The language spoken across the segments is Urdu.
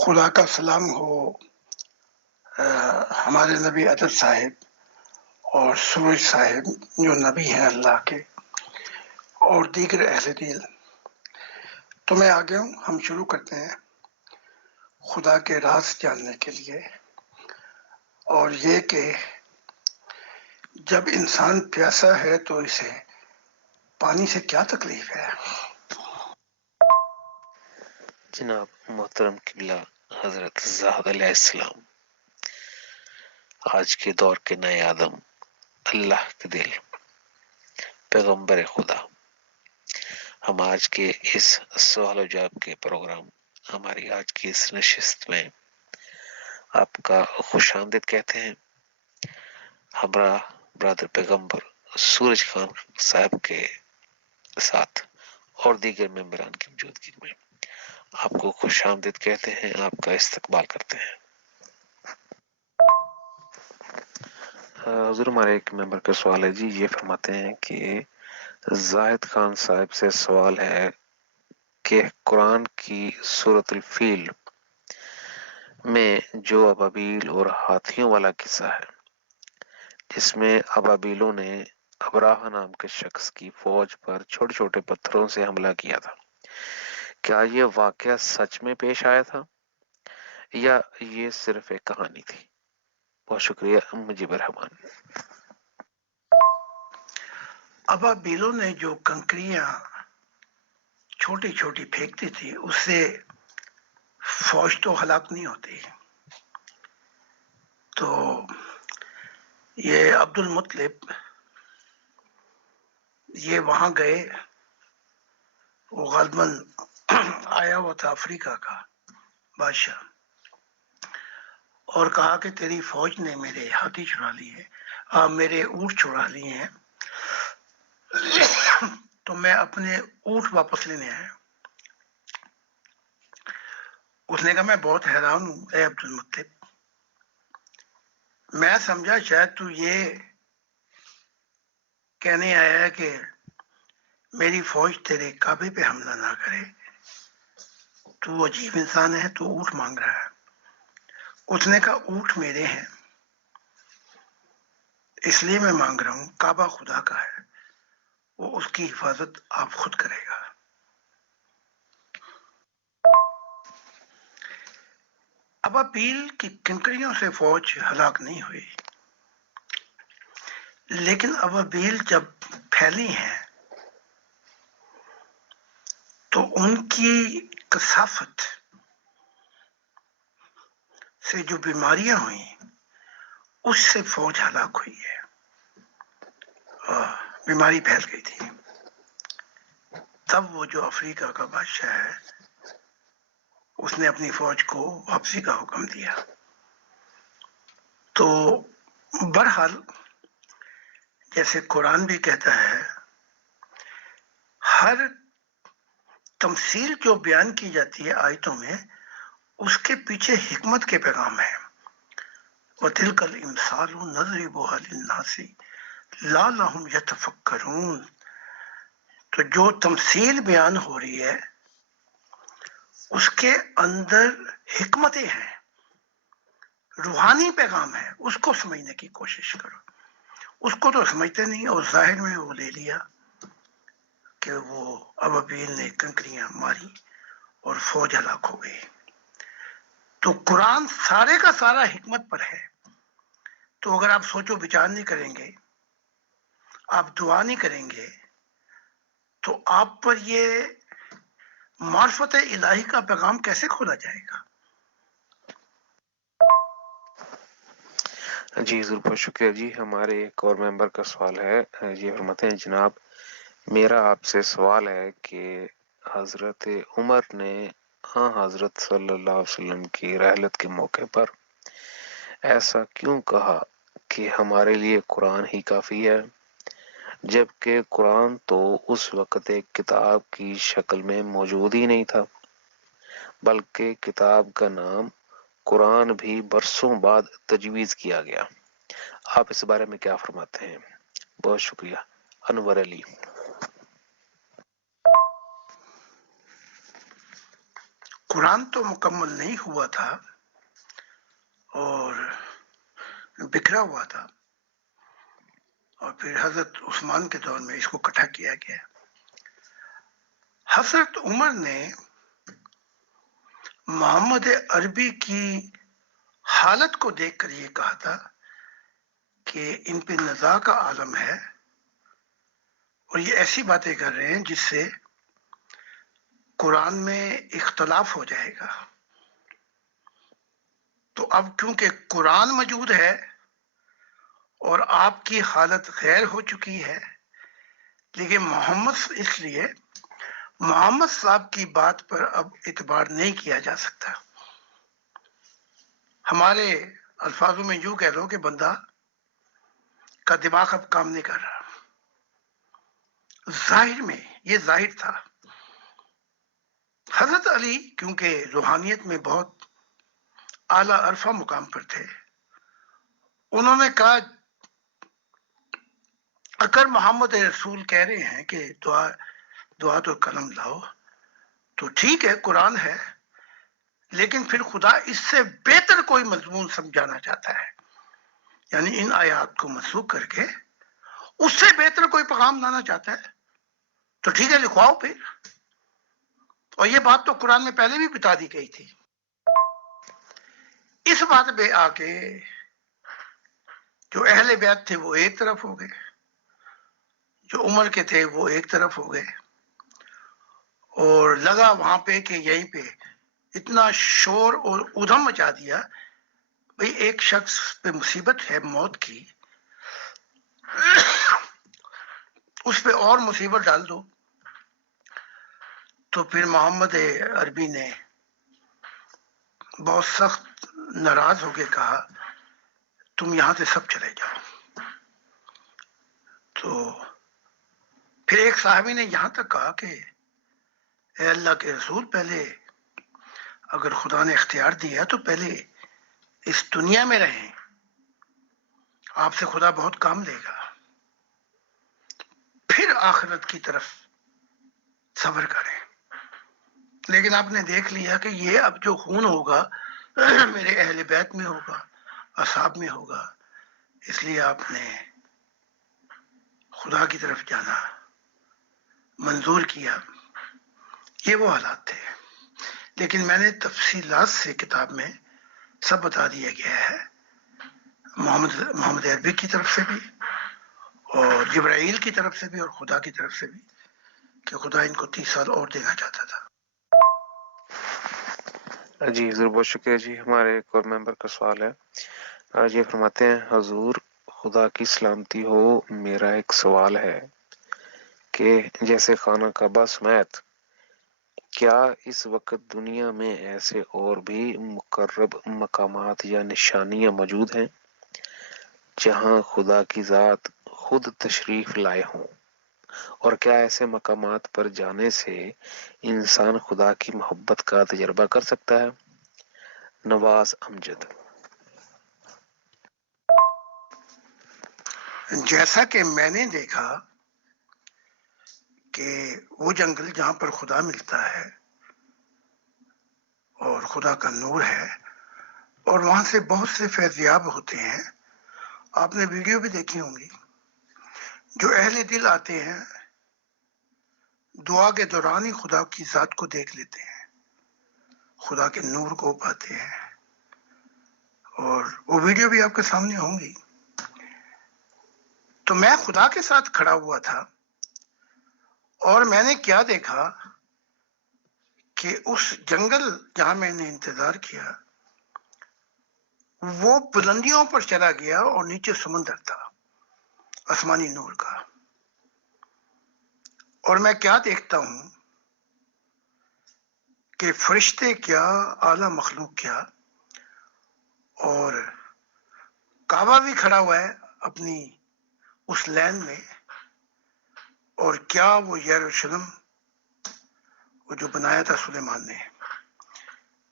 خدا کا سلام ہو ہمارے نبی عدد صاحب اور سورج صاحب جو نبی ہیں اللہ کے، اور دیگر اہل دل۔ تو میں آگے ہوں، ہم شروع کرتے ہیں خدا کے راز جاننے کے لیے، اور یہ کہ جب انسان پیاسا ہے تو اسے پانی سے کیا تکلیف ہے۔ جناب محترم قبلہ حضرت زاہد علیہ السلام، آج کے دور کے نئے آدم، اللہ کے دل، پیغمبر خدا، ہم آج کے اس سوال و جواب کے پروگرام، ہماری آج کی اس نشست میں آپ کا خوش آمدید کہتے ہیں، ہمراہ برادر پیغمبر سورج خان صاحب کے ساتھ اور دیگر ممبران کی موجودگی میں آپ کو خوش آمدید کہتے ہیں، آپ کا استقبال کرتے ہیں۔ حضور، ہمارے ایک ممبر کا سوال ہے جی، یہ فرماتے ہیں کہ زاہد خان صاحب سے سوال ہے کہ قرآن کی سورۃ الفیل میں جو ابابیل اور ہاتھیوں والا قصہ ہے، جس میں ابابیلوں نے ابراہ نام کے شخص کی فوج پر چھوٹے چھوٹے پتھروں سے حملہ کیا تھا، کیا یہ واقعہ سچ میں پیش آیا تھا یا یہ صرف ایک کہانی تھی؟ بہت شکریہ مجیب الرحمان۔ ابابیلوں نے جو کنکریاں چھوٹی چھوٹی پھینکتی تھی اس سے فوج تو ہلاک نہیں ہوتی۔ تو یہ عبد المطلب یہ وہاں گئے، وہ غالباً آیا ہوا تھا افریقہ کا بادشاہ، اور کہا کہ تیری فوج نے میرے ہاتھی چرا لی ہے، میرے اونٹ چرا لیے ہیں، تو میں اپنے اونٹ واپس لینے آیا۔ اس نے کہا میں بہت حیران ہوں اے عبد المطلب، میں سمجھا شاید تو یہ کہنے آیا ہے کہ میری فوج تیرے کعبے پہ حملہ نہ کرے، تو عجیب انسان ہے، تو اونٹ مانگ رہا ہے۔ اس نے کہا اونٹ میرے ہیں، اس لیے میں مانگ رہا ہوں، کعبہ خدا کا ہے، وہ اس کی حفاظت آپ خود کرے گا۔ ابابیل کی کنکریوں سے فوج ہلاک نہیں ہوئی، لیکن ابابیل جب پھیلی ہیں تو ان کی کثافت سے جو بیماریاں ہوئیں اس سے فوج ہلاک ہوئی ہے، بیماری پھیل گئی تھی۔ تب وہ جو افریقہ کا بادشاہ ہے اس نے اپنی فوج کو واپسی کا حکم دیا۔ تو بہرحال جیسے قرآن بھی کہتا ہے، ہر تمثیل جو بیان کی جاتی ہے آیتوں میں، اس کے پیچھے حکمت کے پیغام ہے۔ وَتِلْكَ الْأَمْثَالُ نَضْرِبُهَا لِلنَّاسِ لَعَلَّهُمْ يَتَفَكَّرُونَ۔ تو جو تمثیل بیان ہو رہی ہے اس کے اندر حکمتیں ہیں، روحانی پیغام ہے، اس کو سمجھنے کی کوشش کرو۔ اس کو تو سمجھتے نہیں، اور ظاہر میں وہ لے لیا کہ وہ ابابیل نے کنکریاں ماری اور فوج ہلاک ہو گئی۔ تو قرآن سارے کا سارا حکمت پر ہے۔ تو اگر آپ سوچو بچار نہیں کریں گے، آپ دعا نہیں کریں گے، تو آپ پر یہ معرفت الہی کا پیغام کیسے کھولا جائے گا؟ جی ضرور، بہت شکریہ جی۔ ہمارے ایک اور ممبر کا سوال ہے، یہ فرماتے ہیں جناب میرا آپ سے سوال ہے کہ حضرت عمر نے حضرت صلی اللہ علیہ وسلم کی رحلت کے موقع پر ایسا کیوں کہا کہ ہمارے لیے قرآن ہی کافی ہے، جبکہ قرآن تو اس وقت ایک کتاب کی شکل میں موجود ہی نہیں تھا، بلکہ کتاب کا نام قرآن بھی برسوں بعد تجویز کیا گیا۔ آپ اس بارے میں کیا فرماتے ہیں؟ بہت شکریہ انور علی۔ قرآن تو مکمل نہیں ہوا تھا اور بکھرا ہوا تھا، اور پھر حضرت عثمان کے دور میں اس کو اکٹھا کیا گیا۔ حضرت عمر نے محمد عربی کی حالت کو دیکھ کر یہ کہا تھا کہ ان پہ نزاع کا عالم ہے اور یہ ایسی باتیں کر رہے ہیں جس سے قرآن میں اختلاف ہو جائے گا۔ تو اب کیونکہ قرآن موجود ہے اور آپ کی حالت غیر ہو چکی ہے، لیکن اس لیے محمد صاحب کی بات پر اب اعتبار نہیں کیا جا سکتا۔ ہمارے الفاظوں میں یوں کہہ لو کہ بندہ کا دماغ اب کام نہیں کر رہا۔ ظاہر میں یہ ظاہر تھا۔ حضرت علی کیونکہ روحانیت میں بہت اعلیٰ عرفہ مقام پر تھے، انہوں نے کہا اگر محمد رسول کہہ رہے ہیں کہ دعا تو قلم لاؤ تو ٹھیک ہے، قرآن ہے، لیکن پھر خدا اس سے بہتر کوئی مضمون سمجھانا چاہتا ہے، یعنی ان آیات کو منسوخ کر کے اس سے بہتر کوئی پیغام لانا چاہتا ہے تو ٹھیک ہے، لکھواؤ پھر۔ اور یہ بات تو قرآن میں پہلے بھی بتا دی گئی تھی۔ اس بات پہ آ کے جو اہل بیت تھے وہ ایک طرف ہو گئے، جو عمر کے تھے وہ ایک طرف ہو گئے، اور لگا وہاں پہ کہ یہیں پہ اتنا شور اور ادھم مچا دیا، بھئی ایک شخص پہ مصیبت ہے موت کی، اس پہ اور مصیبت ڈال دو۔ تو پھر محمد عربی نے بہت سخت ناراض ہو کے کہا تم یہاں سے سب چلے جاؤ۔ تو پھر ایک صحابی نے یہاں تک کہا کہ اے اللہ کے رسول، پہلے اگر خدا نے اختیار دیا تو پہلے اس دنیا میں رہیں، آپ سے خدا بہت کام لے گا، پھر آخرت کی طرف صبر کریں۔ لیکن آپ نے دیکھ لیا کہ یہ اب جو خون ہوگا میرے اہل بیت میں ہوگا، اصحاب میں ہوگا، اس لیے آپ نے خدا کی طرف جانا منظور کیا۔ یہ وہ حالات تھے، لیکن میں نے تفصیلات سے کتاب میں سب بتا دیا گیا ہے، محمد عربی کی طرف سے بھی اور جبرائیل کی طرف سے بھی اور خدا کی طرف سے بھی، کہ خدا ان کو 30 سال اور دینا چاہتا تھا۔ جی حضور بہت شکریہ جی۔ ہمارے ایک اور ممبر کا سوال ہے، آج یہ فرماتے ہیں حضور خدا کی سلامتی ہو، میرا ایک سوال ہے کہ جیسے خانہ کعبہ سمیت کیا اس وقت دنیا میں ایسے اور بھی مقرب مقامات یا نشانیاں موجود ہیں جہاں خدا کی ذات خود تشریف لائے ہوں، اور کیا ایسے مقامات پر جانے سے انسان خدا کی محبت کا تجربہ کر سکتا ہے؟ نواز امجد۔ جیسا کہ میں نے دیکھا کہ وہ جنگل جہاں پر خدا ملتا ہے اور خدا کا نور ہے، اور وہاں سے بہت سے فیضیاب ہوتے ہیں، آپ نے ویڈیو بھی دیکھی ہوں گی، جو اہل دل آتے ہیں دعا کے دوران ہی خدا کی ذات کو دیکھ لیتے ہیں، خدا کے نور کو پاتے ہیں، اور وہ ویڈیو بھی آپ کے سامنے ہوں گی۔ تو میں خدا کے ساتھ کھڑا ہوا تھا اور میں نے کیا دیکھا کہ اس جنگل جہاں میں نے انتظار کیا وہ بلندیوں پر چلا گیا اور نیچے سمندر تھا آسمانی نور کا، اور میں کیا دیکھتا ہوں کہ فرشتے کیا، اعلیٰ مخلوق کیا، اور کعبہ بھی کھڑا ہوا ہے اپنی اس لین میں، اور کیا وہ یروشلم وہ جو بنایا تھا سلیمان نے،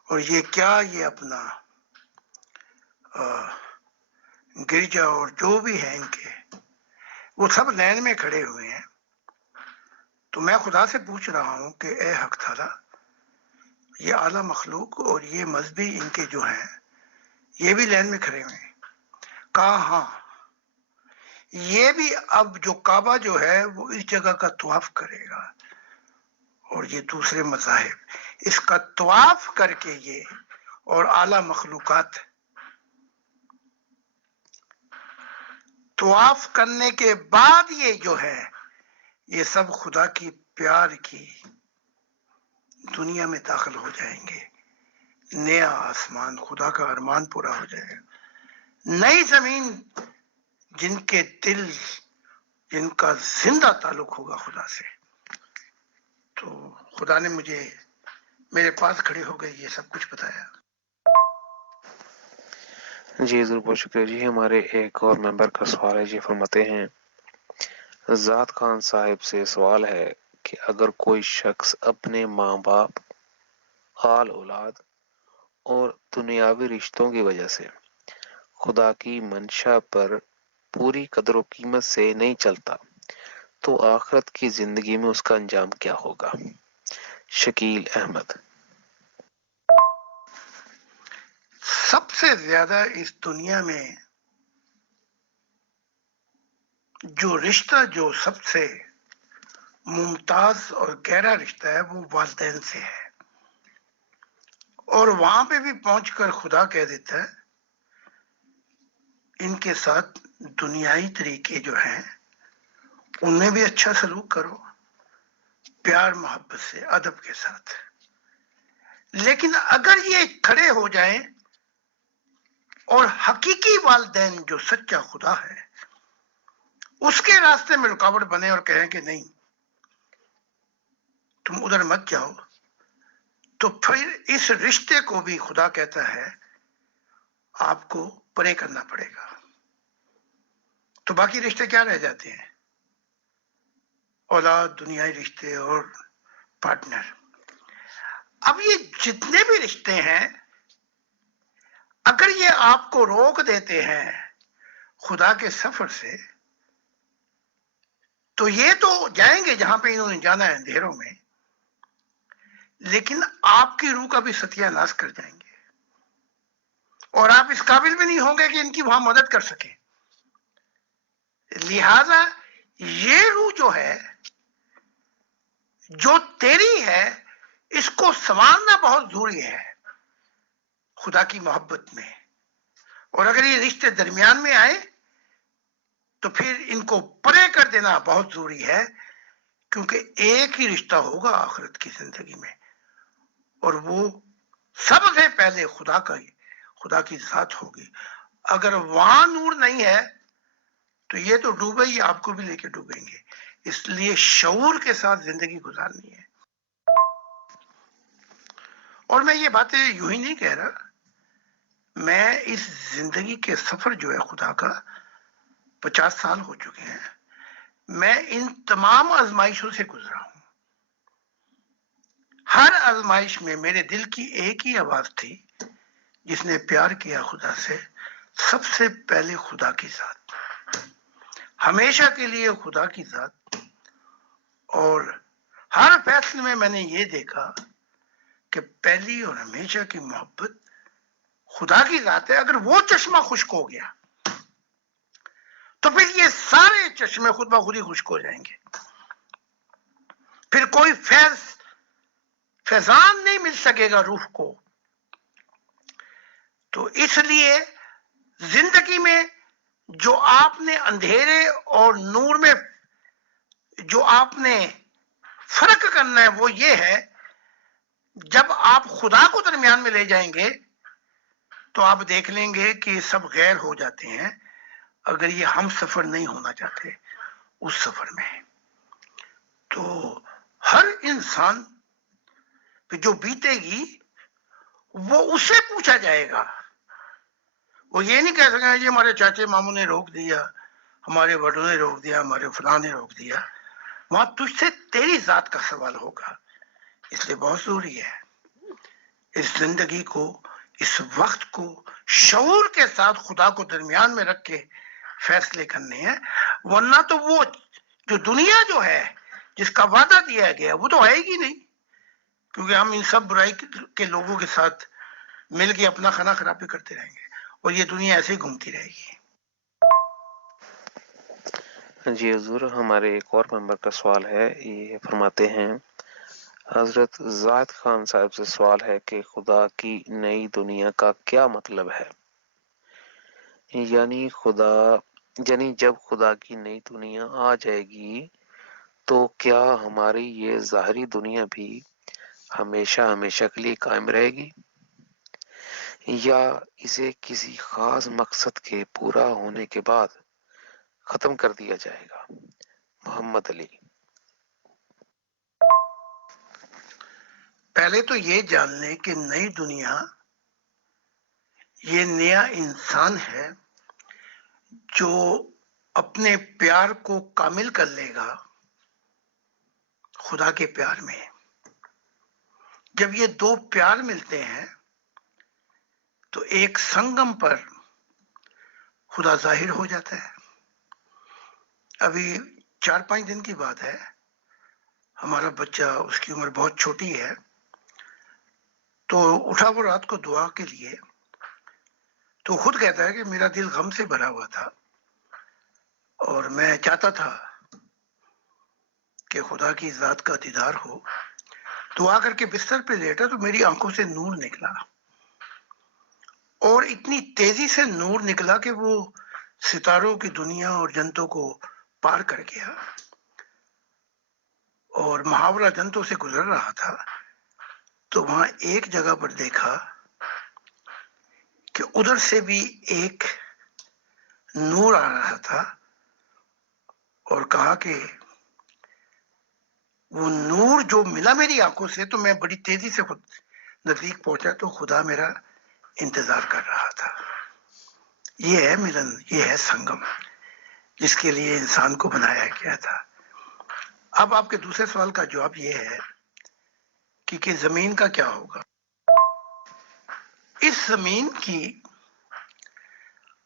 اور یہ کیا یہ اپنا گرجا اور جو بھی ہیں ان کے، وہ سب لین میں کھڑے ہوئے ہیں۔ تو میں خدا سے پوچھ رہا ہوں کہ اے حق تعالی، یہ اعلیٰ مخلوق اور یہ مذہبی ان کے جو ہیں یہ بھی لائن میں کھڑے ہوئے ہیں. کہا ہاں یہ بھی اب جو کعبہ جو ہے وہ اس جگہ کا طواف کرے گا، اور یہ دوسرے مذاہب اس کا طواف کر کے یہ اور اعلیٰ مخلوقات طواف کرنے کے بعد یہ جو ہے یہ سب خدا کی پیار کی دنیا میں داخل ہو جائیں گے. نیا آسمان، خدا کا ارمان پورا ہو جائے گا. نئی زمین جن کے دل، جن کا زندہ تعلق ہوگا خدا سے. تو خدا نے مجھے میرے پاس کھڑے ہو گئے یہ سب کچھ بتایا. جی ضرور، بہت شکریہ جی. ہمارے ایک اور ممبر کا سوال ہے جی، فرماتے ہیں ذات خان صاحب سے سوال ہے کہ اگر کوئی شخص اپنے ماں باپ، آل اولاد اور دنیاوی رشتوں کی وجہ سے خدا کی منشا پر پوری قدر و قیمت سے نہیں چلتا تو آخرت کی زندگی میں اس کا انجام کیا ہوگا؟ شکیل احمد. سب سے زیادہ اس دنیا میں جو رشتہ جو سب سے ممتاز اور گہرا رشتہ ہے وہ والدین سے ہے، اور وہاں پہ بھی پہنچ کر خدا کہہ دیتا ہے ان کے ساتھ دنیائی طریقے جو ہیں ان میں بھی اچھا سلوک کرو، پیار محبت سے، ادب کے ساتھ. لیکن اگر یہ کھڑے ہو جائیں اور حقیقی والدین جو سچا خدا ہے اس کے راستے میں رکاوٹ بنے اور کہیں کہ نہیں تم ادھر مت جاؤ، تو پھر اس رشتے کو بھی خدا کہتا ہے آپ کو پرے کرنا پڑے گا. تو باقی رشتے کیا رہ جاتے ہیں؟ اولاد، دنیائی رشتے اور پارٹنر. اب یہ جتنے بھی رشتے ہیں اگر یہ آپ کو روک دیتے ہیں خدا کے سفر سے تو یہ تو جائیں گے جہاں پہ انہوں نے جانا ہے اندھیروں میں، لیکن آپ کی روح کا بھی ستیہ ناش کر جائیں گے اور آپ اس قابل بھی نہیں ہوں گے کہ ان کی وہاں مدد کر سکیں. لہذا یہ روح جو ہے جو تیری ہے اس کو سنوارنا بہت ضروری ہے خدا کی محبت میں. اور اگر یہ رشتے درمیان میں آئے تو پھر ان کو پرے کر دینا بہت ضروری ہے، کیونکہ ایک ہی رشتہ ہوگا آخرت کی زندگی میں، اور وہ سب سے پہلے خدا کی ذات ہوگی. اگر وہاں نور نہیں ہے تو یہ تو ڈوبے ہی، آپ کو بھی لے کے ڈوبیں گے. اس لیے شعور کے ساتھ زندگی گزارنی ہے. اور میں یہ باتیں یوں ہی نہیں کہہ رہا، میں اس زندگی کے سفر جو ہے خدا کا 50 سال ہو چکے ہیں، میں ان تمام آزمائشوں سے گزرا ہوں. ہر آزمائش میں میرے دل کی ایک ہی آواز تھی، جس نے پیار کیا خدا سے، سب سے پہلے خدا کی ذات، ہمیشہ کے لیے خدا کی ذات. اور ہر فیصلے میں میں نے یہ دیکھا کہ پہلی اور ہمیشہ کی محبت خدا کی ذات ہے. اگر وہ چشمہ خشک ہو گیا تو پھر یہ سارے چشمے خود بخود ہی خشک ہو جائیں گے، پھر کوئی فیضان نہیں مل سکے گا روح کو. تو اس لیے زندگی میں جو آپ نے اندھیرے اور نور میں جو آپ نے فرق کرنا ہے وہ یہ ہے، جب آپ خدا کو درمیان میں لے جائیں گے تو آپ دیکھ لیں گے کہ یہ سب غیر ہو جاتے ہیں اگر یہ ہم سفر نہیں ہونا چاہتے اس سفر میں. تو ہر انسان پہ جو بیتے گی وہ اسے پوچھا جائے گا. وہ یہ نہیں کہہ سکیں جی ہمارے چاچے ماموں نے روک دیا، ہمارے بڑوں نے روک دیا، ہمارے فلاں نے روک دیا. وہاں تجھ سے تیری ذات کا سوال ہوگا. اس لیے بہت ضروری ہے اس زندگی کو، اس وقت کو شعور کے ساتھ خدا کو درمیان میں رکھ کے فیصلے کرنے ہیں، ورنہ تو وہ جو دنیا جو ہے جس کا وعدہ دیا گیا وہ تو ہے ہی نہیں. کیونکہ ہم ان سب برائی کے لوگوں کے ساتھ مل کے اپنا خانہ خرابی کرتے رہیں گے اور یہ دنیا ایسے ہی گھومتی رہے گی. جی حضور، ہمارے ایک اور ممبر کا سوال ہے. یہ فرماتے ہیں حضرت زاہد خان صاحب سے سوال ہے کہ خدا کی نئی دنیا کا کیا مطلب ہے؟ یعنی جب خدا کی نئی دنیا آ جائے گی تو کیا ہماری یہ ظاہری دنیا بھی ہمیشہ ہمیشہ کے لیے قائم رہے گی، یا اسے کسی خاص مقصد کے پورا ہونے کے بعد ختم کر دیا جائے گا؟ محمد علی. پہلے تو یہ جان لیں کہ نئی دنیا یہ نیا انسان ہے جو اپنے پیار کو کامل کر لے گا خدا کے پیار میں. جب یہ دو پیار ملتے ہیں تو ایک سنگم پر خدا ظاہر ہو جاتا ہے. ابھی 4-5 دن کی بات ہے، ہمارا بچہ، اس کی عمر بہت چھوٹی ہے، تو اٹھا وہ رات کو دعا کے لیے، تو خود کہتا ہے کہ میرا دل غم سے بھرا ہوا تھا اور میں چاہتا تھا کہ خدا کی ذات کا دیدار ہو. دعا کر کے بستر پہ لیٹا تو میری آنکھوں سے نور نکلا، اور اتنی تیزی سے نور نکلا کہ وہ ستاروں کی دنیا اور جنتوں کو پار کر گیا، اور محاورہ جنتوں سے گزر رہا تھا. تو وہاں ایک جگہ پر دیکھا کہ ادھر سے بھی ایک نور آ رہا تھا، اور کہا کہ وہ نور جو ملا میری آنکھوں سے تو میں بڑی تیزی سے خود نزدیک پہنچا تو خدا میرا انتظار کر رہا تھا. یہ ہے ملن، یہ ہے سنگم جس کے لیے انسان کو بنایا گیا تھا. اب آپ کے دوسرے سوال کا جواب یہ ہے کہ زمین کا کیا ہوگا. اس زمین کی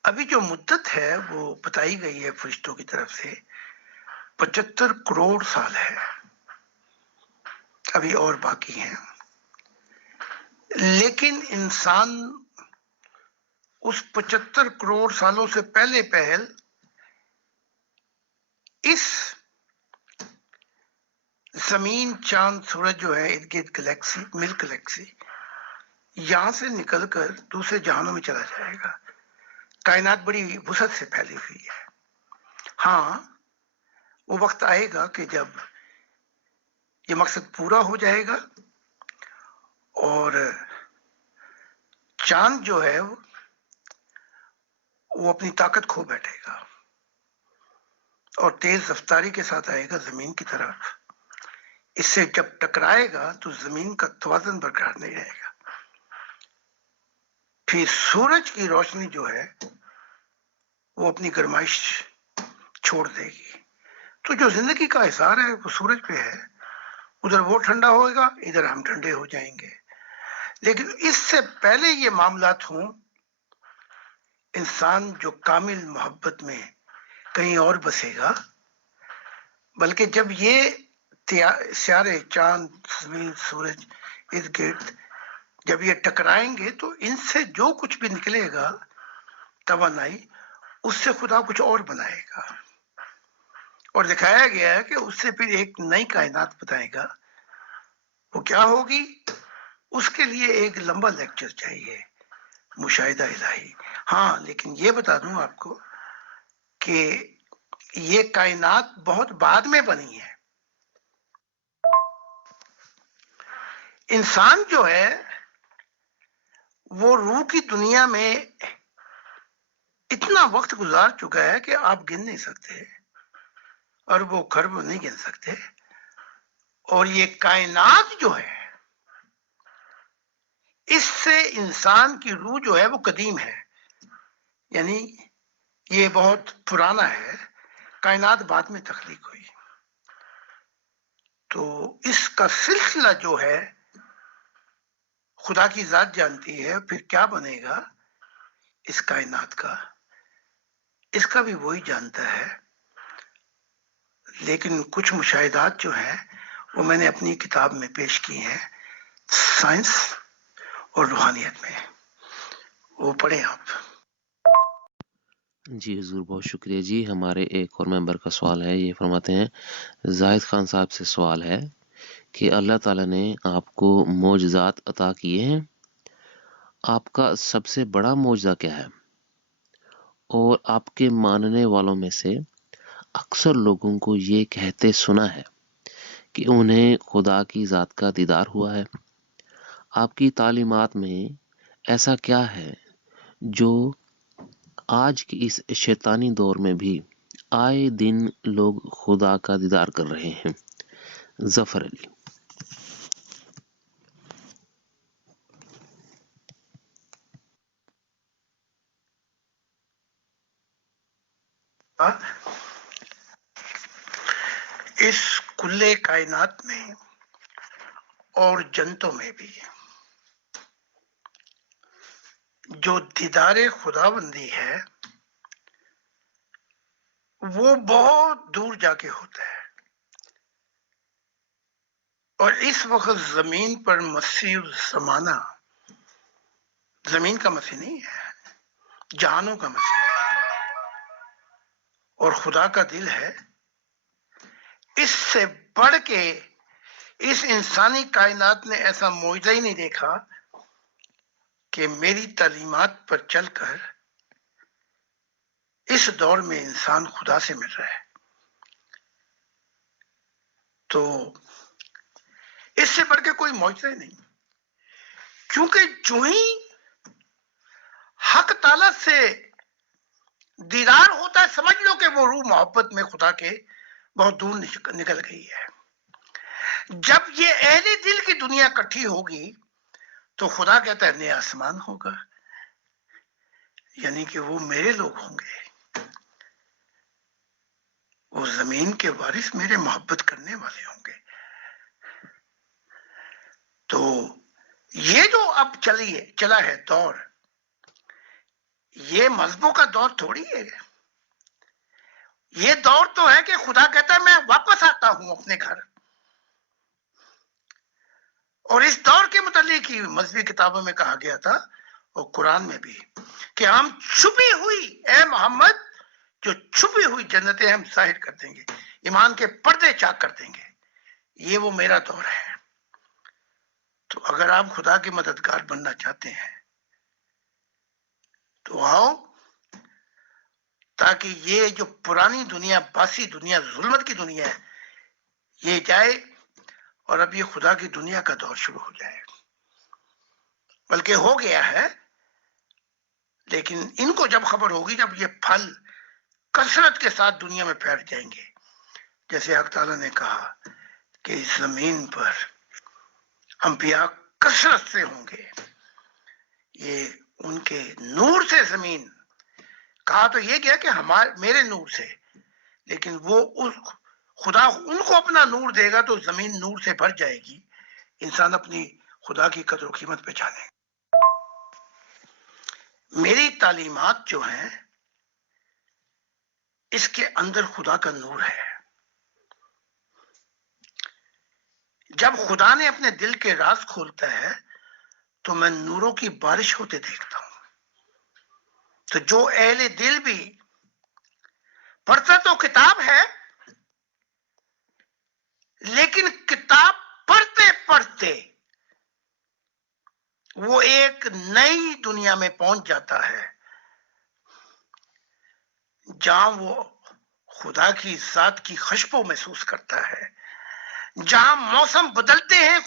ابھی جو مدت ہے وہ بتائی گئی ہے فرشتوں کی طرف سے 75 کروڑ سال ہے، ابھی اور باقی ہیں. لیکن انسان اس 75 کروڑ سالوں سے پہلے اس زمین، چاند، سورج جو ہے ارد گرد گلیکسی، ملک گلیکسی، یہاں سے نکل کر دوسرے جہانوں میں چلا جائے گا. کائنات بڑی وسعت سے پھیلی ہوئی ہے. ہاں، وہ وقت آئے گا کہ جب یہ مقصد پورا ہو جائے گا اور چاند جو ہے وہ اپنی طاقت کھو بیٹھے گا اور تیز رفتاری کے ساتھ آئے گا زمین کی طرف. اس سے جب ٹکرائے گا تو زمین کا توازن برقرار نہیں رہے گا. پھر سورج کی روشنی جو ہے وہ اپنی گرمائش چھوڑ دے گی. تو جو زندگی کا احسار ہے وہ سورج پہ ہے، ادھر وہ ٹھنڈا ہوگا، ادھر ہم ٹھنڈے ہو جائیں گے. لیکن اس سے پہلے یہ معاملات ہوں، انسان جو کامل محبت میں کہیں اور بسے گا، بلکہ جب یہ سیارے، چاند، زمین، سورج ارد گرد جب یہ ٹکرائیں گے تو ان سے جو کچھ بھی نکلے گا توانائی، اس سے خدا کچھ اور بنائے گا. اور دکھایا گیا ہے کہ اس سے پھر ایک نئی کائنات بتائے گا. وہ کیا ہوگی؟ اس کے لیے ایک لمبا لیکچر چاہیے، مشاہدہ الہی. ہاں، لیکن یہ بتا دوں آپ کو کہ یہ کائنات بہت بعد میں بنی ہے. انسان جو ہے وہ روح کی دنیا میں اتنا وقت گزار چکا ہے کہ آپ گن نہیں سکتے، اور وہ خرب نہیں گن سکتے. اور یہ کائنات جو ہے اس سے انسان کی روح جو ہے وہ قدیم ہے، یعنی یہ بہت پرانا ہے. کائنات بعد میں تخلیق ہوئی. تو اس کا سلسلہ جو ہے خدا کی ذات جانتی ہے پھر کیا بنے گا اس کائنات کا، اس کا بھی وہی جانتا ہے. لیکن کچھ مشاہدات جو ہیں وہ میں نے اپنی کتاب میں پیش کی ہیں. سائنس اور روحانیت میں. وہ پڑھیں آپ. جی حضور بہت شکریہ جی. ہمارے ایک اور ممبر کا سوال ہے. یہ فرماتے ہیں زاہد خان صاحب سے سوال ہے کہ اللہ تعالیٰ نے آپ کو معجزات عطا کیے ہیں، آپ کا سب سے بڑا معجزہ کیا ہے؟ اور آپ کے ماننے والوں میں سے اکثر لوگوں کو یہ کہتے سنا ہے کہ انہیں خدا کی ذات کا دیدار ہوا ہے. آپ کی تعلیمات میں ایسا کیا ہے جو آج کی اس شیطانی دور میں بھی آئے دن لوگ خدا کا دیدار کر رہے ہیں؟ ظفر علی. اس کلے کائنات میں اور جنتوں میں بھی جو دیدار خداوندی ہے وہ بہت دور جا کے ہوتا ہے. اور اس وقت زمین پر مسیح الزمانہ زمین کا مسیح نہیں ہے، جہانوں کا مسیح اور خدا کا دل ہے. اس سے بڑھ کے اس انسانی کائنات نے ایسا معجزہ ہی نہیں دیکھا کہ میری تعلیمات پر چل کر اس دور میں انسان خدا سے مل رہا ہے. تو اس سے بڑھ کے کوئی معجزہ ہی نہیں، کیونکہ جو ہی حق تعالی سے دیدار ہوتا ہے سمجھ لو کہ وہ روح محبت میں خدا کے بہت دور نکل گئی ہے. جب یہ اہل دل کی دنیا اکٹھی ہوگی تو خدا کہتا ہے نیا آسمان ہوگا، یعنی کہ وہ میرے لوگ ہوں گے، وہ زمین کے وارث میرے محبت کرنے والے ہوں گے. تو یہ جو اب چلا ہے دور، یہ مذہبوں کا دور تھوڑی ہے. یہ دور تو ہے کہ خدا کہتا ہے میں واپس آتا ہوں اپنے گھر. اور اس دور کے متعلق ہی مذہبی کتابوں میں کہا گیا تھا اور قرآن میں بھی کہ ہم چھپی ہوئی اے محمد جو چھپی ہوئی جنتیں ہم ظاہر کر دیں گے، ایمان کے پردے چاک کر دیں گے. یہ وہ میرا دور ہے. تو اگر آپ خدا کے مددگار بننا چاہتے ہیں تو آؤ، تاکہ یہ جو پرانی دنیا، باسی دنیا، ظلمت کی دنیا ہے، یہ جائے اور اب یہ خدا کی دنیا کا دور شروع ہو جائے. بلکہ ہو گیا ہے، لیکن ان کو جب خبر ہوگی، جب یہ پھل کثرت کے ساتھ دنیا میں پھیل جائیں گے، جیسے حق تعالیٰ نے کہا کہ اس زمین پر انبیاء کثرت سے ہوں گے، یہ ان کے نور سے زمین، کہا تو یہ گیا کہ میرے نور سے، لیکن وہ خدا ان کو اپنا نور دے گا تو زمین نور سے بھر جائے گی. انسان اپنی خدا کی قدر و قیمت پہچانے. میری تعلیمات جو ہیں اس کے اندر خدا کا نور ہے. جب خدا نے اپنے دل کے راز کھولتا ہے تو میں نوروں کی بارش ہوتے دیکھتا ہوں. تو جو اہل دل بھی پڑھتا تو کتاب ہے، لیکن کتاب پڑھتے پڑھتے وہ ایک نئی دنیا میں پہنچ جاتا ہے جہاں وہ خدا کی ذات کی خوشبو محسوس کرتا ہے، جہاں موسم بدلتے ہیں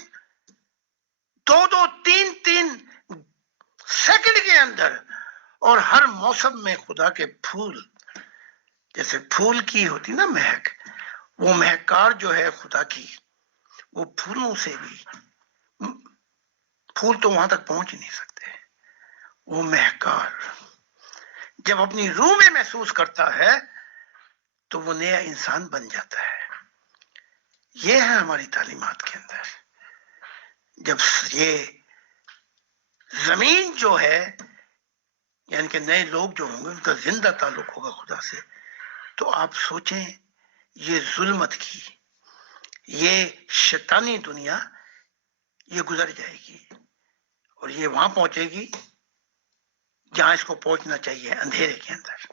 2-2 3-3 سیکنڈ کے اندر، اور ہر موسم میں خدا کے پھول، جیسے پھول کی ہوتی نا مہک، وہ مہکار جو ہے خدا کی، وہ پھولوں سے بھی، پھول تو وہاں تک پہنچ ہی نہیں سکتے، وہ مہکار جب اپنی روح میں محسوس کرتا ہے تو وہ نیا انسان بن جاتا ہے. یہ ہے ہماری تعلیمات کے اندر. جب یہ زمین جو ہے، یعنی کہ نئے لوگ جو ہوں گے ان کا زندہ تعلق ہوگا خدا سے، تو آپ سوچیں یہ ظلمت کی، یہ شیطانی دنیا یہ گزر جائے گی. اور یہ وہاں پہنچے گی جہاں اس کو پہنچنا چاہیے، اندھیرے کے اندر۔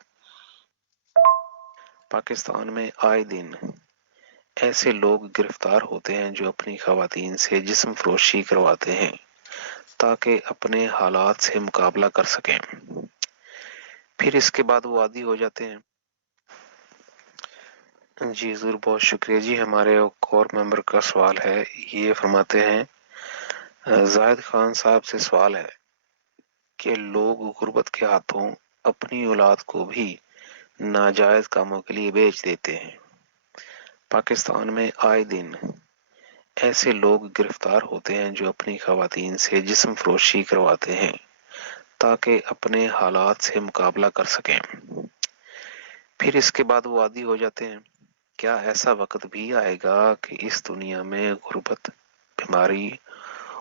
پاکستان میں آئے دن ایسے لوگ گرفتار ہوتے ہیں جو اپنی خواتین سے جسم فروشی کرواتے ہیں تاکہ اپنے حالات سے مقابلہ کر سکیں، پھر اس کے بعد وہ عادی ہو جاتے ہیں۔ جی حضور بہت شکریہ جی۔ ہمارے ایک اور ممبر کا سوال ہے، یہ فرماتے ہیں زاہد خان صاحب سے سوال ہے کہ لوگ غربت کے ہاتھوں اپنی اولاد کو بھی ناجائز کاموں کے لیے بیچ دیتے ہیں۔ پاکستان میں آئے دن ایسے لوگ گرفتار ہوتے ہیں جو اپنی خواتین سے جسم فروشی کرواتے ہیں تاکہ اپنے حالات سے مقابلہ کر سکیں، پھر اس کے بعد وہ عادی ہو جاتے ہیں۔ کیا ایسا وقت بھی آئے گا کہ اس دنیا میں غربت، بیماری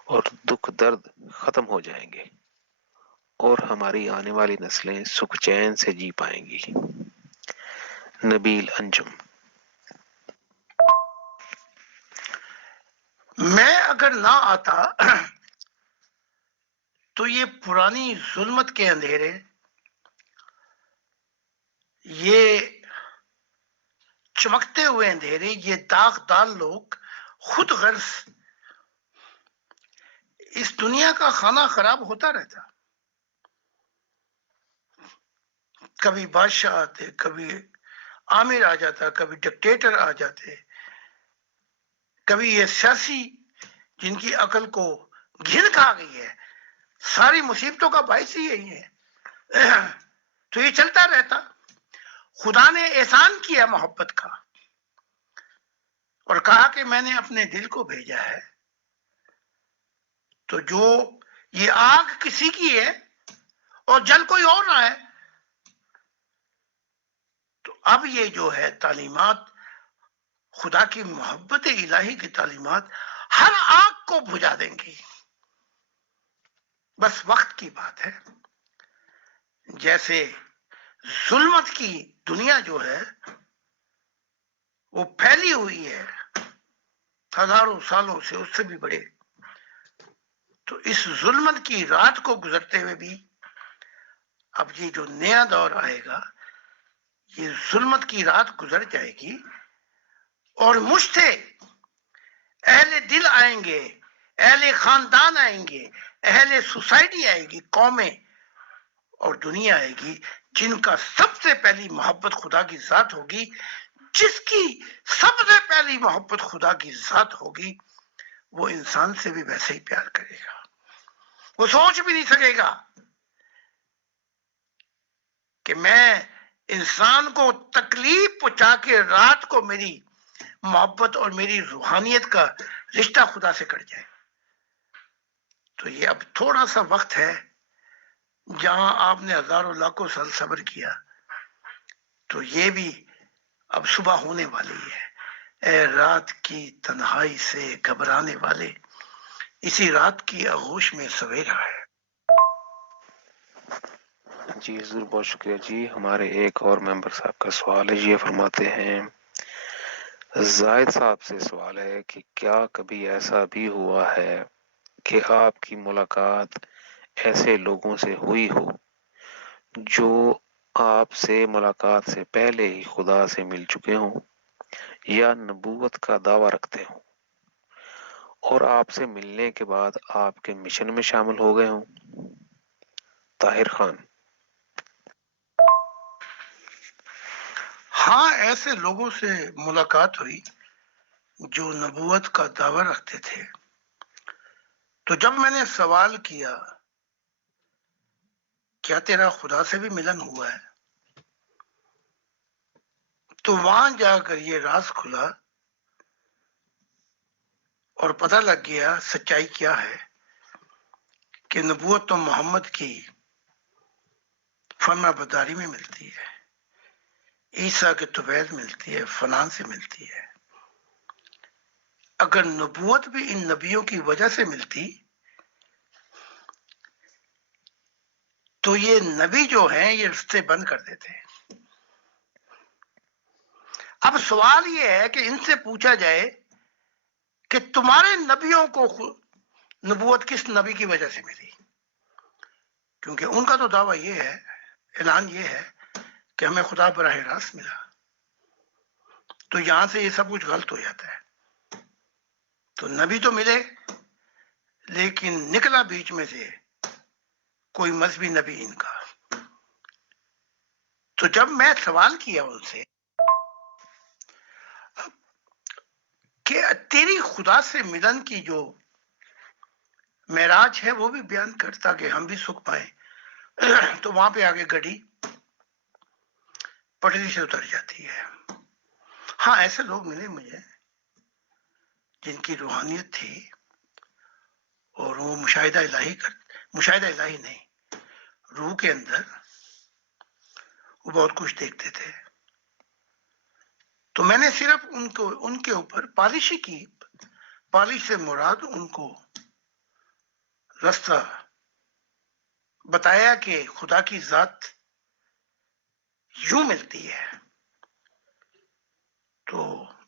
اور دکھ درد ختم ہو جائیں گے اور ہماری آنے والی نسلیں سکھ چین سے جی پائیں گی؟ نبیل انجم۔ میں اگر نہ آتا تو یہ پرانی ظلمت کے اندھیرے، یہ چمکتے ہوئے اندھیرے، یہ داغدار لوگ خود غرض اس دنیا کا کھانا خراب ہوتا رہتا۔ کبھی بادشاہ آتے، کبھی آمیر آ جاتا، کبھی ڈکٹیٹر آ جاتے، کبھی یہ سیاسی جن کی عقل کو گھن کھا گئی ہے۔ ساری مصیبتوں کا باعث ہی یہی ہے۔ تو یہ چلتا رہتا۔ خدا نے احسان کیا محبت کا اور کہا کہ میں نے اپنے دل کو بھیجا ہے، تو جو یہ آگ کسی کی ہے اور جل کوئی اور نہ ہے، تو اب یہ جو ہے تعلیمات، خدا کی محبت الہی کی تعلیمات ہر آگ کو بجھا دیں گی۔ بس وقت کی بات ہے۔ جیسے ظلمت کی دنیا جو ہے وہ پھیلی ہوئی ہے ہزاروں سالوں سے، اس سے بھی بڑے، تو اس ظلمت کی رات کو گزرتے ہوئے بھی اب یہ جو نیا دور آئے گا، یہ ظلمت کی رات گزر جائے گی اور مجھتے اہل دل آئیں گے، اہل خاندان آئیں گے، اہل سوسائٹی آئے گی، قومیں اور دنیا آئے گی جن کا سب سے پہلی محبت خدا کی ذات ہوگی۔ جس کی سب سے پہلی محبت خدا کی ذات ہوگی وہ انسان سے بھی ویسے ہی پیار کرے گا۔ وہ سوچ بھی نہیں سکے گا کہ میں انسان کو تکلیف پہنچا کے رات کو میری محبت اور میری روحانیت کا رشتہ خدا سے کٹ جائے۔ تو یہ اب تھوڑا سا وقت ہے جہاں آپ نے ہزاروں لاکھوں سال صبر کیا، تو یہ بھی اب صبح ہونے والی ہے۔ اے رات کی تنہائی سے گھبرانے والے، اسی رات کی آغوش میں سویرا ہے۔ جی حضور بہت شکریہ جی۔ ہمارے ایک اور ممبر صاحب کا سوال ہے، یہ فرماتے ہیں زاہد صاحب سے سوال ہے کہ کیا کبھی ایسا بھی ہوا ہے کہ آپ کی ملاقات ایسے لوگوں سے ہوئی ہو جو آپ سے ملاقات سے پہلے ہی خدا سے مل چکے ہوں یا نبوت کا دعویٰ رکھتے ہوں اور آپ سے ملنے کے بعد آپ کے مشن میں شامل ہو گئے ہوں؟ طاہر خان۔ ہاں، ایسے لوگوں سے ملاقات ہوئی جو نبوت کا دعویٰ رکھتے تھے۔ تو جب میں نے سوال کیا کیا تیرا خدا سے بھی ملن ہوا ہے، تو وہاں جا کر یہ راز کھلا اور پتہ لگ گیا سچائی کیا ہے کہ نبوت تو محمد کی فرما برداری میں ملتی ہے، عیسیٰ کے طویل ملتی ہے، فنان سے ملتی ہے۔ اگر نبوت بھی ان نبیوں کی وجہ سے ملتی تو یہ نبی جو ہیں یہ رستے بند کر دیتے ہیں۔ اب سوال یہ ہے کہ ان سے پوچھا جائے کہ تمہارے نبیوں کو نبوت کس نبی کی وجہ سے ملی؟ کیونکہ ان کا تو دعویٰ یہ ہے، اعلان یہ ہے کہ ہمیں خدا براہ راست ملا، تو یہاں سے یہ سب کچھ غلط ہو جاتا ہے۔ تو نبی تو ملے، لیکن نکلا بیچ میں سے کوئی مذہبی نبی ان کا۔ تو جب میں سوال کیا ان سے کہ تیری خدا سے ملن کی جو معراج ہے وہ بھی بیان کر تاکہ ہم بھی سکھ پائیں، تو وہاں پہ آگے گڑی پٹری سے اتر جاتی ہے۔ ہاں، ایسے لوگ ملے مجھے جن کی روحانیت تھی اور وہ مشاہدہ الہی نہیں، روح کے اندر وہ بہت کچھ دیکھتے تھے۔ تو میں نے صرف ان کے اوپر پالشی کی، پالش سے مراد ان کو رستہ بتایا کہ خدا کی ذات یوں ملتی ہے۔ تو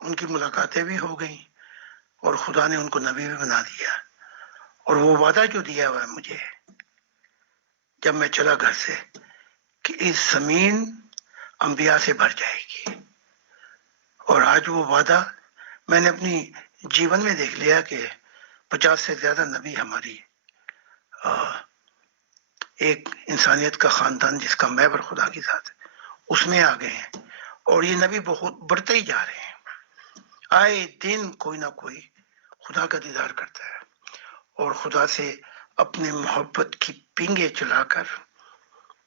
ان کی ملاقاتیں بھی ہو گئیں اور خدا نے ان کو نبی بھی بنا دیا، اور وہ وعدہ جو دیا ہوا ہے مجھے جب میں چلا گھر سے کہ اس زمین انبیاء سے بھر جائے گی، اور آج وہ وعدہ میں نے اپنی جیون میں دیکھ لیا کہ 50 سے زیادہ نبی ہماری ایک انسانیت کا خاندان جس کا محور خدا کی ذات ہے اس میں آ گئے ہیں، اور یہ نبی بہت بڑھتے ہی جا رہے ہیں۔ آئے دن کوئی نہ کوئی خدا کا دیدار کرتا ہے اور خدا سے اپنے محبت کی پنگے چلا کر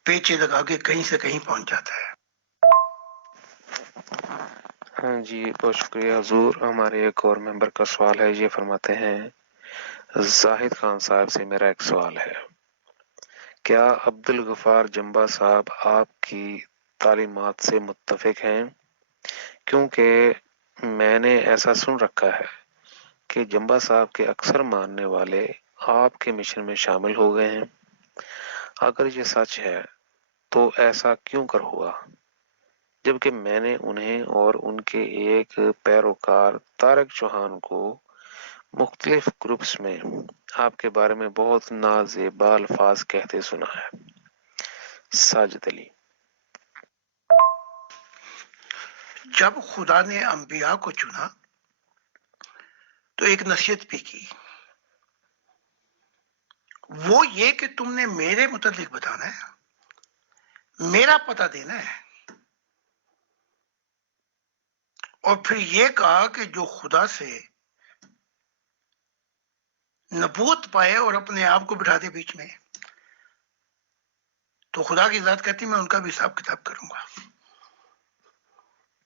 پیچے لگا کے کہیں سے کہیں پہنچ جاتا ہے۔ ہاں جی، بہت شکریہ حضور۔ ہمارے ایک اور ممبر کا سوال ہے، یہ فرماتے ہیں زاہد خان صاحب سے میرا ایک سوال ہے، کیا عبدالغفار جمبا صاحب آپ کی تعلیمات سے متفق ہیں؟ کیونکہ میں نے ایسا سن رکھا ہے کہ جمبا صاحب کے اکثر ماننے والے آپ کے مشن میں شامل ہو گئے ہیں۔ اگر یہ سچ ہے تو ایسا کیوں کر ہوا، جبکہ میں نے انہیں اور ان کے ایک پیروکار طارق چوہان کو مختلف گروپس میں آپ کے بارے میں بہت نازیبا الفاظ کہتے سنا ہے۔ ساجد علی۔ جب خدا نے انبیاء کو چنا تو ایک نصیحت بھی کی، وہ یہ کہ تم نے میرے متعلق بتانا ہے، میرا پتہ دینا ہے، اور پھر یہ کہا کہ جو خدا سے نبوت پائے اور اپنے آپ کو بٹھا دے بیچ میں، تو خدا کی ذات کہتی میں ان کا بھی حساب کتاب کروں گا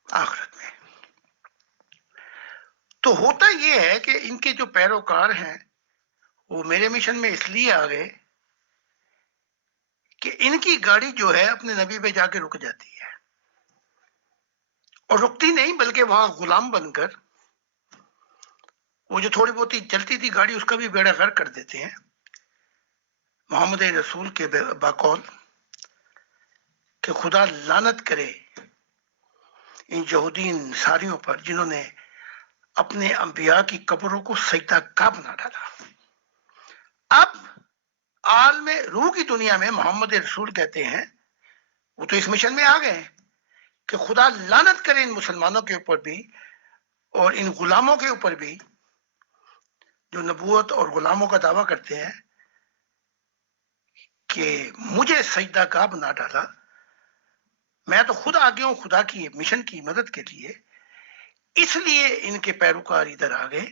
آخرت میں۔ تو ہوتا یہ ہے کہ ان کے جو پیروکار ہیں وہ میرے مشن میں اس لیے آ گئے کہ ان کی گاڑی جو ہے اپنے نبی پہ جا کے رک جاتی ہے، اور رکتی نہیں بلکہ وہاں غلام بن کر وہ جو تھوڑی بہت ہی چلتی تھی گاڑی اس کا بھی بیڑا غرق کر دیتے ہیں محمد رسول کے باقول کہ خدا لعنت کرے ان یہودی نصاریوں پر جنہوں نے اپنے انبیاء کی قبروں کو سجدہ گاہ بنا ڈالا۔ اب عالم روح کی دنیا میں محمد رسول کہتے ہیں، وہ تو اس مشن میں آ گئے کہ خدا لعنت کرے ان مسلمانوں کے اوپر بھی اور ان غلاموں کے اوپر بھی جو نبوت اور غلاموں کا دعویٰ کرتے ہیں کہ مجھے سجدہ گاہ بنا ڈالا، میں تو خود آگے ہوں خدا کی مشن کی مدد کے لیے۔ اس لیے ان کے پیروکار ادھر آ گئے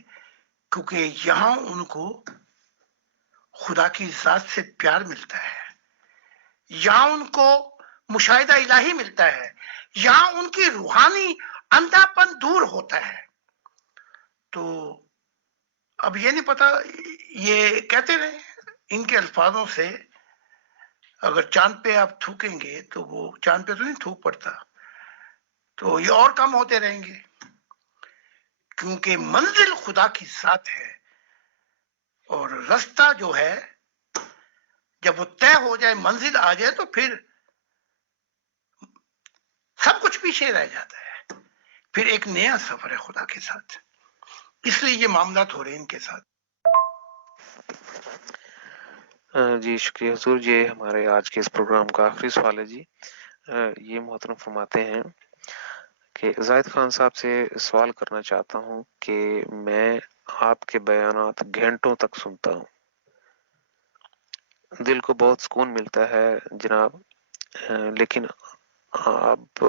کیونکہ یہاں ان کو خدا کی ذات سے پیار ملتا ہے، یہاں ان کو مشاہدہ الہی ملتا ہے، یہاں ان کی روحانی اندھا پن دور ہوتا ہے۔ تو اب یہ نہیں پتا، یہ کہتے رہے ان کے الفاظوں سے اگر چاند پہ آپ تھوکیں گے تو وہ چاند پہ تو نہیں تھوک پڑتا، تو یہ اور کم ہوتے رہیں گے، کیونکہ منزل خدا کی ذات ہے، اور رستہ جو ہے جب وہ طے ہو جائے منزل آ جائے تو پھر سب کچھ پیچھے رہ جاتا ہے، پھر ایک نیا سفر ہے خدا کے ساتھ۔ اس لیے یہ معاملات ہو رہے ہیں ان کے ساتھ۔ جی شکریہ حضور. یہ ہمارے آج کے اس پروگرام کا آخری سوال ہے جی. یہ محترم فرماتے ہیں کہ زاہد خان صاحب سے سوال کرنا چاہتا ہوں کہ میں آپ کے بیانات گھنٹوں تک سنتا ہوں، دل کو بہت سکون ملتا ہے جناب، لیکن آپ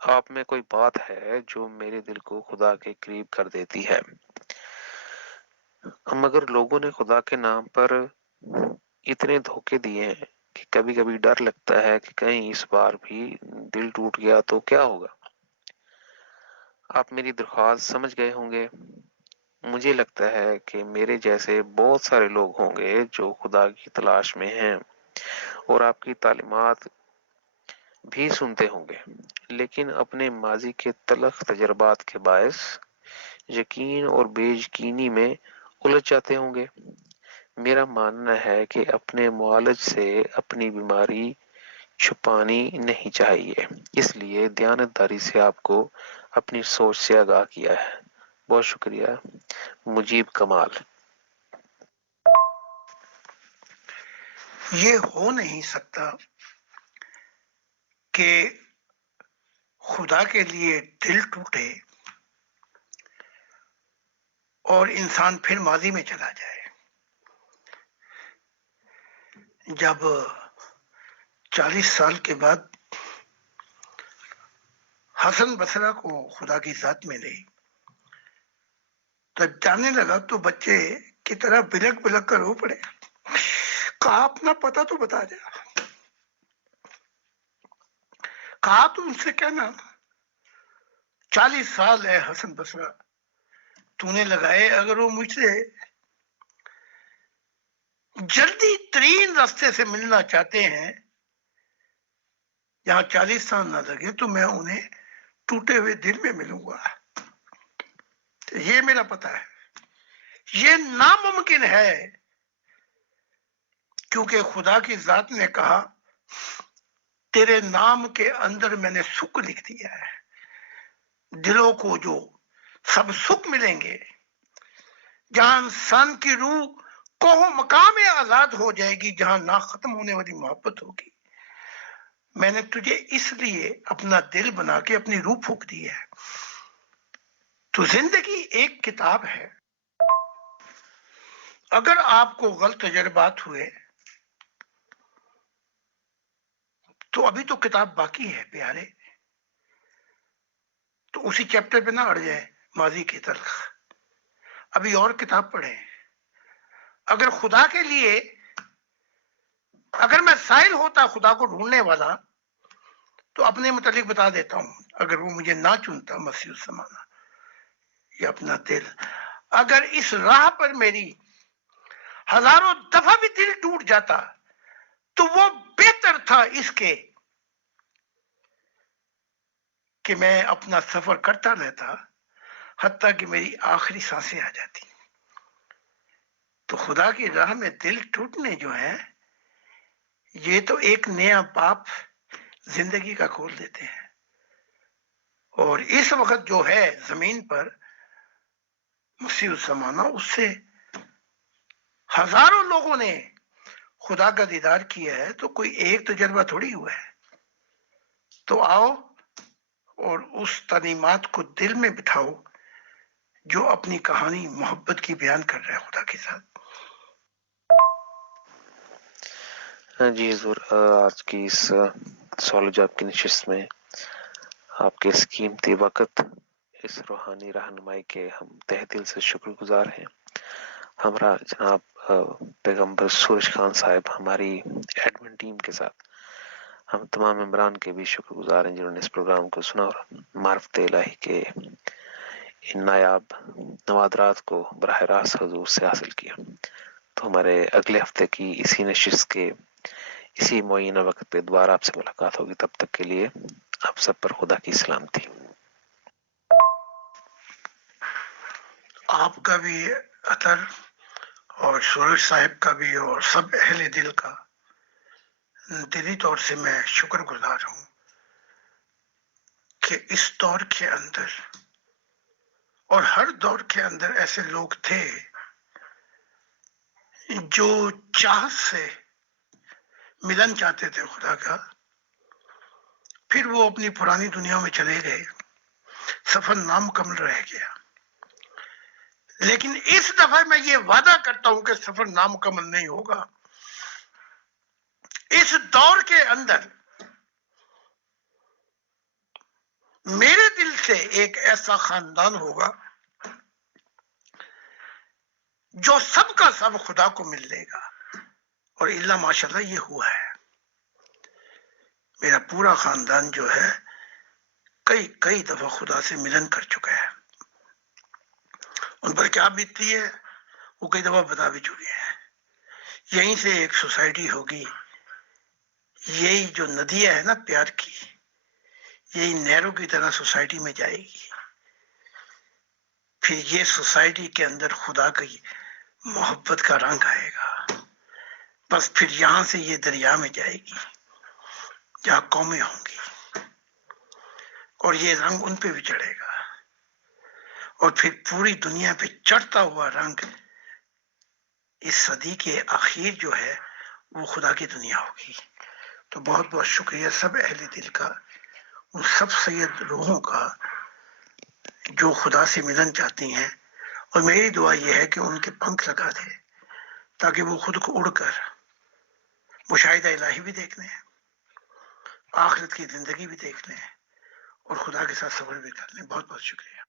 آپ میں کوئی بات ہے جو میرے دل کو خدا کے قریب کر دیتی ہے، مگر لوگوں نے خدا کے نام پر اتنے دھوکے دیے ہیں کہ کبھی کبھی ڈر لگتا ہے کہ کہیں اس بار بھی دل ٹوٹ گیا تو کیا ہوگا. آپ میری درخواست سمجھ گئے ہوں گے. مجھے لگتا ہے کہ میرے جیسے بہت سارے لوگ ہوں گے جو خدا کی تلاش میں ہیں اور آپ کی تعلیمات بھی سنتے ہوں گے، لیکن اپنے ماضی کے تلخ تجربات کے باعث یقین اور بے یقینی میں الجھ جاتے ہوں گے. میرا ماننا ہے کہ اپنے معالج سے اپنی بیماری چھپانی نہیں چاہیے، اس لیے دیانتداری سے آپ کو اپنی سوچ سے آگاہ کیا ہے. بہت شکریہ. مجیب کمال. یہ ہو نہیں سکتا کہ خدا کے لیے دل ٹوٹے اور انسان پھر ماضی میں چلا جائے. جب 40 سال کے بعد حسن بصرہ کو خدا کی ذات ملی تو جانے لگا تو بچے کی طرح بلک بلک کر رو پڑے، کہا اپنا پتہ تو بتا جا، کہا تو ان سے کہنا 40 سال ہے حسن بصرہ تو نے لگائے، اگر وہ مجھ سے جلدی ترین راستے سے ملنا چاہتے ہیں جہاں 40 سال نہ لگے تو میں انہیں ٹوٹے ہوئے دل میں ملوں گا. یہ میرا پتہ ہے. یہ ناممکن ہے کیونکہ خدا کی ذات نے کہا تیرے نام کے اندر میں نے سکھ لکھ دیا ہے. دلوں کو جو سب سکھ ملیں گے، جہاں انسان کی روح کوہ مقام آزاد ہو جائے گی، جہاں نہ ختم ہونے والی محبت ہوگی. میں نے تجھے اس لیے اپنا دل بنا کے اپنی روح پھونک دی ہے. تو زندگی ایک کتاب ہے. اگر آپ کو غلط تجربات ہوئے تو ابھی تو کتاب باقی ہے پیارے، تو اسی چیپٹر پہ نہ اڑ جائے ماضی کی تلخ، ابھی اور کتاب پڑھیں. اگر خدا کے لیے، اگر میں سائل ہوتا خدا کو ڈھونڈنے والا تو اپنے متعلق بتا دیتا ہوں، اگر وہ مجھے نہ چنتا مسیح الزمانہ یا اپنا دل، اگر اس راہ پر میری ہزاروں دفعہ بھی دل ٹوٹ جاتا تو وہ بہتر تھا اس کے کہ میں اپنا سفر کرتا رہتا حتیٰ کہ میری آخری سانسیں آ جاتی. تو خدا کی راہ میں دل ٹوٹنے جو ہیں یہ تو ایک نیا باپ زندگی کا کھول دیتے ہیں. اور اس وقت جو ہے زمین پر مسیح الزمانہ، اس سے ہزاروں لوگوں نے خدا کا دیدار کیا ہے، تو کوئی ایک تجربہ تھوڑی ہوا ہے. تو آؤ اور اس تعلیمات کو دل میں بٹھاؤ جو اپنی کہانی محبت کی بیان کر رہا ہے خدا کے ساتھ. جی حضور، آج کی اس سوال و جواب کی نشست میں آپ کے اس قیمتی وقت، اس روحانی رہنمائی کے ہم تہ دل سے شکر گزار ہیں. ہمارا جناب پیغمبر سورج خان صاحب ہماری ایڈمن ٹیم کے ساتھ ہم تمام ممبران کے بھی شکر گزار ہیں جنہوں نے اس پروگرام کو سنا اور معرفت الہی کے ان نایاب نوادرات کو براہ راست حضور سے حاصل کیا. تو ہمارے اگلے ہفتے کی اسی نشست کے اسی معینہ وقت پہ دوبارہ آپ سے ملاقات ہوگی. تب تک کے لیے آپ سب پر خدا کی سلامتی. آپ کا بھی اطر اور سورج صاحب کا بھی اور سب اہل دل کا دلی طور سے میں شکر گزار ہوں کہ اس دور کے اندر اور ہر دور کے اندر ایسے لوگ تھے جو چاہت سے ملن چاہتے تھے خدا کا، پھر وہ اپنی پرانی دنیا میں چلے گئے، سفر نامکمل رہ گیا۔ لیکن اس دفعہ میں یہ وعدہ کرتا ہوں کہ سفر نامکمل نہیں ہوگا۔ اس دور کے اندر میرے دل سے ایک ایسا خاندان ہوگا جو سب کا سب خدا کو مل لے گا، اور اللہ ماشاءاللہ یہ ہوا ہے۔ میرا پورا خاندان جو ہے کئی دفعہ خدا سے ملن کر چکا ہے۔ ان پر کیا بیتتی ہے وہ کئی دفعہ بتا بھی چکے ہیں۔ یہیں سے ایک سوسائٹی ہوگی، یہی جو ندیاں ہے نا پیار کی، یہی نہروں کی طرح سوسائٹی میں جائے گی۔ پھر یہ سوسائٹی کے اندر خدا کی محبت کا رنگ آئے گا، بس پھر یہاں سے یہ دریا میں جائے گی جہاں قومیں ہوں گی، اور یہ رنگ ان پہ بھی چڑھے گا، اور پھر پوری دنیا پہ چڑھتا ہوا رنگ اس صدی کے آخر جو ہے وہ خدا کی دنیا ہوگی۔ تو بہت بہت شکریہ سب اہل دل کا، ان سب سید روحوں کا جو خدا سے ملن چاہتی ہیں، اور میری دعا یہ ہے کہ ان کے پنکھ لگا دے تاکہ وہ خود کو اڑ کر مشاہدہ الہی بھی دیکھ لیں، آخرت کی زندگی بھی دیکھ لیں، اور خدا کے ساتھ سفر بھی کر لیں۔ بہت بہت شکریہ۔